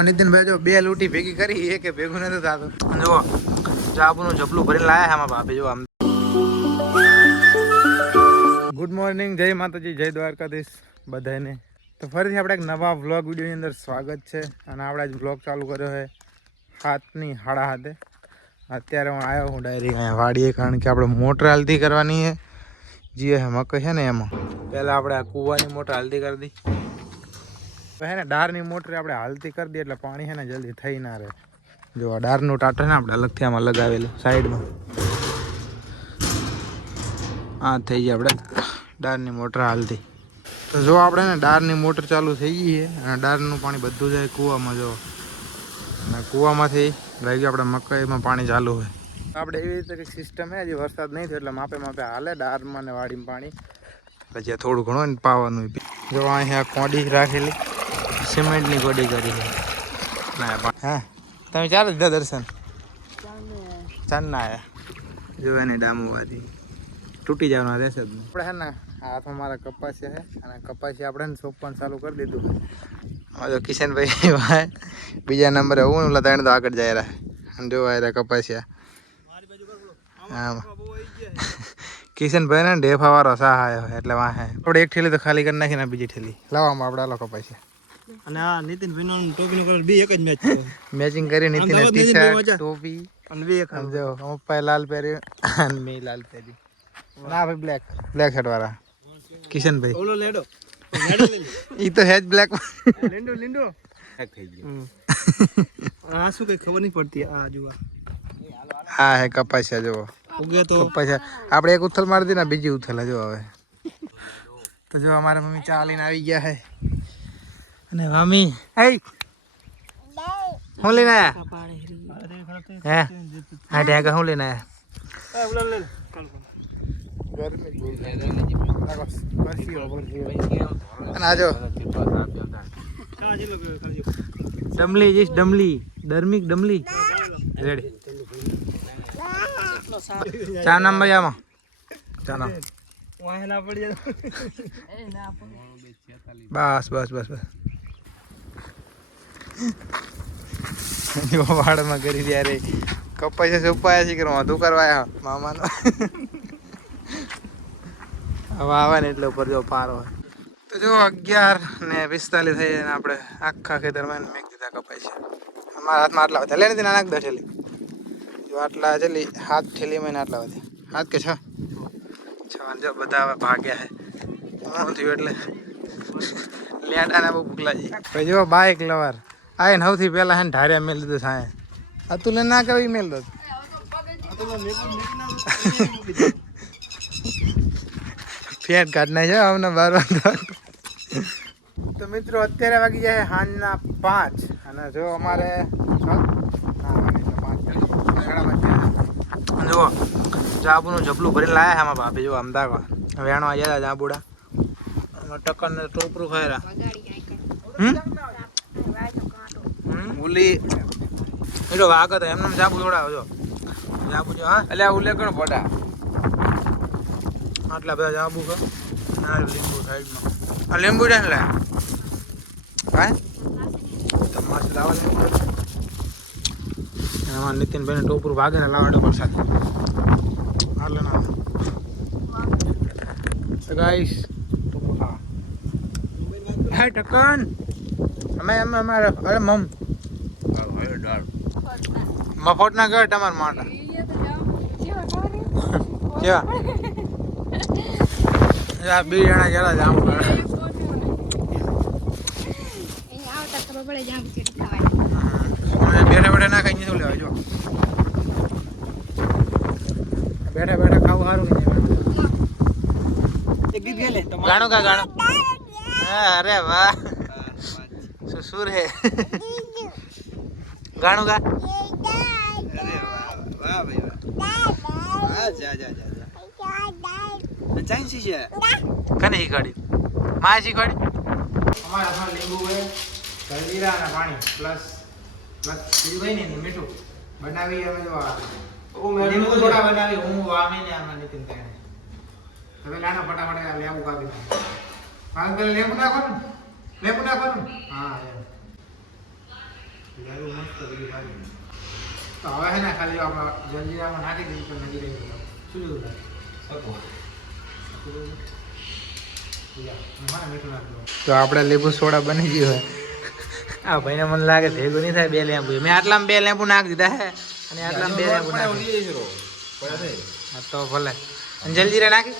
નીતિનભાઈ જો બે લૂંટી ભેગી કરી એ કે ભેગું નથી થતું. જો જાબુનું જબલું ભરીને લાયા છે આમાં ભાભી. જો આમ ગુડ મોર્નિંગ, જય માતાજી, જય દ્વારકાધીશ બધાને. તો ફરીથી આપણે એક નવા વ્લોગ વિડીયોની અંદર સ્વાગત છે. અને આપણે આજ વ્લોગ ચાલુ કર્યો છે 7:30. અત્યારે હું આવ્યો હું ડાયરેક્ટ અહીંયા વાડીએ, કારણ કે આપણે મોટર હાલતી કરવાની છે. જે મકઈ છે ને એમાં પહેલાં આપણે આ કૂવાની મોટર હાલતી કરી દી. હે ને ડારની મોટર આપણે હાલતી કરી દઈએ એટલે પાણી છે ને જલ્દી થઈ ના રહે. જો આ ડારનું ટાટર છે ને આપણે અલગથી આમાં લગાવેલું સાઈડમાં. આ થઈ જાય આપણે ડારની મોટર હાલતી. તો જો આપણે ને ડારની મોટર ચાલુ થઈ ગઈ છે અને ડારનું પાણી બધું જાય કૂવામાં. જો અને કૂવામાંથી લાગી આપણે મકાઈમાં પાણી ચાલુ હોય. આપણે એવી રીતે કંઈક સિસ્ટમ છે, હજી વરસાદ નહીં થયો એટલે માપે માપે હાલે ડારમાં ને વાડીમાં પાણી. પછી થોડું ઘણું ને પાવાનું. જો અહીંયા કોડી રાખેલી સિમેન્ટની કોડી કરી છે. હા તમે ચાલો દીધા દર્શન ચાંદના આવ્યા. જો એને ડામોવાથી તૂટી જવાના રહેશે જ નહીં. આપણે છે ને હાથમાં મારા કપાસિયા છે અને કપાસિયા આપણે ને સોંપવાનું ચાલુ કરી દીધું. હવે જો કિશનભાઈ ભાઈ બીજા નંબરે હું ઓલા ત્રણ તો આગળ જાય રહ્યા અને જોવા રહ્યા કપાસિયા. હા કિશનભાઈ ને ઢેફા વાળો સહાય એટલે વાહે આપણે એક ઠેલી તો ખાલી કરી નાખીને બીજી ઠેલી લાવવામાં આપણે આલો કપાસિયા. અને આ નીતિનભાઈનો ટોપીનો કલર બી એક જ મેચ છે. મેચિંગ કરી નીતિન ટી-શર્ટ ટોપી અને બે એક જો પપ્પાએ લાલ પહેરી અને મેં લાલ પહેરી. ના ભાઈ બ્લેક શર્ટ વાળા કિશનભાઈ. ઓલો લેડો ઈ તો હેજ બ્લેક લીંડો થઈ ગયો. આ શું કઈ ખબર નહીં પડતી. આ જુઓ હા હે કપાસિયા. જો ઉગે તો કપાસિયા આપણે એક ઉથલ મારી દી ને બીજી ઉથલ જો હવે. તો જો અમારા મમ્મી ચા લઈને આવી ગયા હે. અને મમ્મી હે હું લઈને આયા હે હા ઢેકા હું લઈને આયા. અને આજો ડમલી જીસ ડમલી ધર્મિક ડમલી રેડી. ચા નામ ભાઈ આમાં ચા નામ બસ બસ બસ બસ વાડમાં કરી દે રે કપાઈ છે ઉપાયા છે કરવા તું કરવાયા મામાનો. હવે આવે ને એટલે ઉપર જો પારો હોય. તો જો 11:45 થઈ જાય ને આપણે આખા ખેતરમાં મેં દીધા કપાઈ છે. અમારા હાથમાં આટલા વધ્યા લે નથી નાખ દે ઠેલી. જો આટલા જલ્દી હાથ ઠેલીમાં આટલા વધ્યા હાથ કે છ જો બધા હવે ભાગ્યા છે હું થયું એટલે લેટાને બહુ ભૂખલા છે. પછી જો બાઇક લવાર આ ને સૌથી પહેલા હે ને ઢાર્યા મેળ દીધું સાંય હતું લે ના કહેવાય મેળ દો ફેટ કાઢના છે અમને 12 તો મિત્રો અત્યારે વાગી જાય સાંજના 5 અને જો અમારે જુઓ જાબુનું જબલું ભરીને લાયા છે આમાં ભાભી. જો અમદાવાદ વેણવા ગયા જાબુડા ટક્કર ને ટોપરું ખાયરા ઉલી જો વાગત એમને જાબુ થોડા જો જાબુ જો હા એટલે ઉલે કણ પડા આટલા બધા જાબુ છે. લીંબુ સાઈડમાં આ લીંબુ છે ને લે હા તમારે લાવવા લીંબુ એમાં નીતિનભાઈને ટોપરું ભાગે ને લાવા ડબલ સાથે હાલે ના ગાઈસ. હે ટકન અમે અમારે અરે મમ મફત ના ઘર તમારા માટે કેવા આ બે જણા જરા જામ બેઠા બેઠા ના ખાઈ શું લેવા જો બેઠા બેઠા ખાવું સારું ગાણો કા ગાણો. અરે વાહ સુર હે ગાણું કા. અરે વાહ ભાઈ વાહ જા જા જા ચાઈ છે કને શીખવાડી માં શીખવાડી. અમારા હાથમાં લીંબુ હોય જલજીરા અને પાણી પ્લસ બીજું કઈ નહીં મીઠું બનાવી અમે જો લીંબુ થોડા બનાવી હું વામીને આમાં નીતિન કહે હવે લાના ફટાફટ લેવું કાપી પાંચ પેલા લેબુ નાખો ને હા તો હવે હે ને ખાલી આપણે જલ્દીરામાં નાખી દીધું તો નદી રહી ગયું. શું જોયું તો આપણે લીંબુ સોડા બની ગયું હોય. આ ભાઈને મને લાગે ભેગું નહીં થાય બે લેમ્બુ. મેં આટલામાં બે લેમ્બુ નાખી દીધા હે અને આટલામાં બે લેમ્બુ નાખી. હા તો ભલે. અને જલજીરા નાખી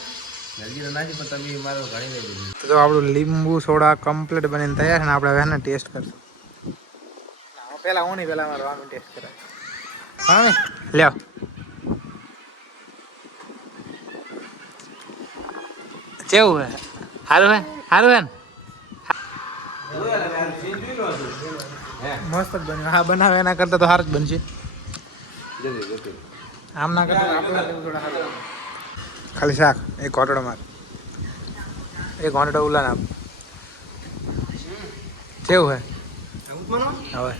તો આપણું લીંબુ સોડા કમ્પ્લીટ બનીને તૈયાર છે ને આપણે હવે ટેસ્ટ કરશું. પેલા હું નહીં પેલા મારું આનું ટેસ્ટ કરાય. હા લ્યો કેવું હે? સારું હે? સારું હે ને? મસ્ત જ બન્યું. હા બનાવે એના કરતા તો સારું જ બનશે. આમ ના કરતા આપણે થોડા સારું. ખાલી શાક એક ઘોટડો માર એક ઘોટડો ઉલા નામ કેવું હે હવે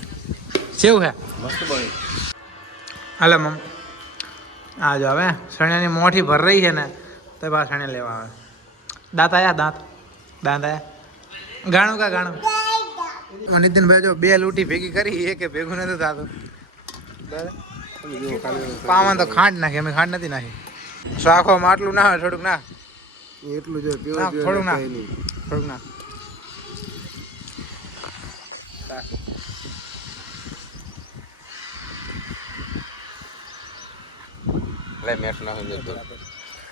કેવું હે હાલે મમ આ જો હવે સણિયાની મોઠી ભર રહી છે ને તો પાછા સણિયા લેવા આવે. દાંત આયા દાંત ગાણું કા ગાણું નીતિનભાઈ જો બે લૂંટી ભેગી કરી એક ભેગું નથી થતું. પામાં તો ખાંડ નાખી અમે ખાંડ નથી નાખી. શાખોમાં આટલું ના હોય થોડુંક ના એટલું જો થોડુંક ના થોડુંક ના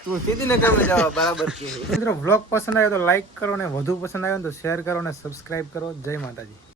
તું સીધી ને કેમ જવા બરાબર છે. મિત્રો વ્લોગ પસંદ આવ્યો તો લાઈક કરો ને વધુ પસંદ આવ્યો તો શેર કરો ને સબસ્ક્રાઇબ કરો. જય માતાજી.